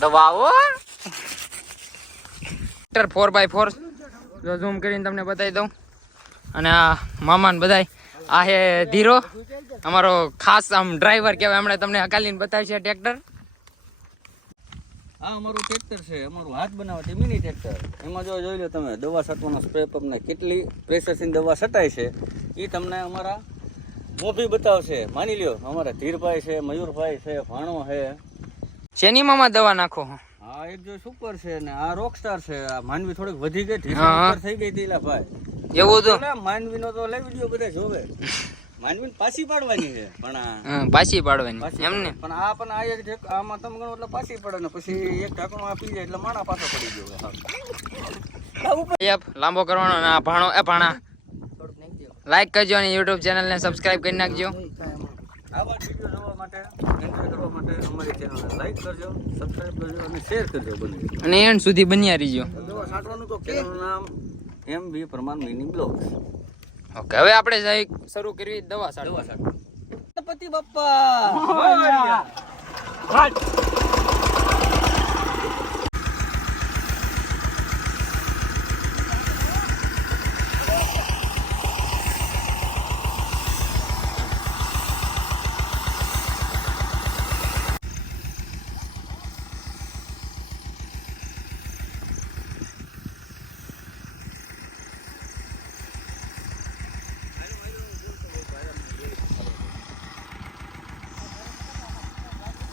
દવાઓ tractor 4x4 જો zoom કરીને તમને બતાવી દઉં. અને આ મામાને બધાય આ હે ધીરો, અમારો ખાસ આમ ડ્રાઈવર કહેવાય. હમણાં તમને હકાલીને બતાવી છે ટ્રેક્ટર. આ અમારું ટ્રેક્ટર છે, અમારું હાથ બનાવટી મિની ટ્રેક્ટર. એમાં જો જોઈ લો તમે દવા છાંટવાનો સ્પ્રે પંપને કેટલી પ્રેશરથી દવા છટાય છે એ તમને અમારા મોભી બતાવશે. માની લ્યો અમારા ધીરભાઈ છે, મયુરભાઈ છે, ભાણો છે. શેની મામા દવા નાખો? હા એક જો સુપર છે ને આ રોકસ્ટાર છે. આ માંડવી થોડીક વધી ગઈ, ઢીસા થઈ ગઈ હતી ભાઈ. એવું તો માંડવી નો તો લે વિડીયો બધા જોવે. માંડવી પાછી પાડવાની છે પણ પાછી પાડવાની એમને. પણ આ એક આમાં તમે ગણો એટલે પાછી પડે ને પછી એક ઢાંકણું આપી જાય એટલે માણા પાછો પડી ગયો. લાંબો કરવાનો ના ભાણો એ ભાણા લાઈક કરજો અને YouTube ચેનલ ને સબસ્ક્રાઇબ કરી નાખજો. આવા વિડીયો જોવા માટે એન્જોય કરવા માટે અમારી ચેનલને લાઈક કરજો, સબસ્ક્રાઇબ કરજો અને શેર કરજો બને. અને એન્ડ સુધી બન્યા રહીજો. દવા છાંટવાનું તો ચેનલનું નામ MV Parmar mini blogs. Okay હવે આપણે શરૂ કરવી દવા છાંટવા. ગણપતિ બાપ્પા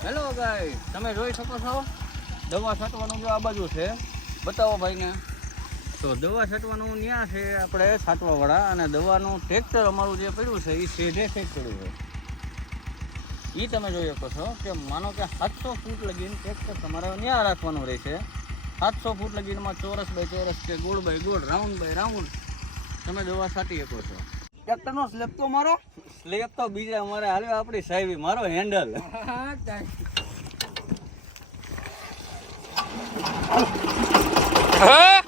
હેલો ગાઈસ, તમે જોઈ શકો છો દવા છાંટવાનું જો આ બાજુ છે. બતાવો ભાઈને. તો દવા છાંટવાનું ત્યાં છે આપણે છાંટવા વાળા. અને દવાનું ટ્રેક્ટર અમારું જે પડ્યું છે એ શેઢે ટ્રેક્ટરું છે. એ તમે જોઈ શકો છો કે માનો કે 700 ફૂટ લગીને ટ્રેક્ટર તમારે ત્યાં રાખવાનું રહેશે. 700 ફૂટ લગીનમાં ચોરસ બાય ચોરસ કે ગોળ બાય ગોળ, રાઉન્ડ બાય રાઉન્ડ તમે દવા છાંટી શકો છો. ટ્રેક્ટરનો સ્લેબ તો મારો સ્લેબ તો બીજા અમારે હાલે આપણી સાહેબી મારો હેન્ડલ. હા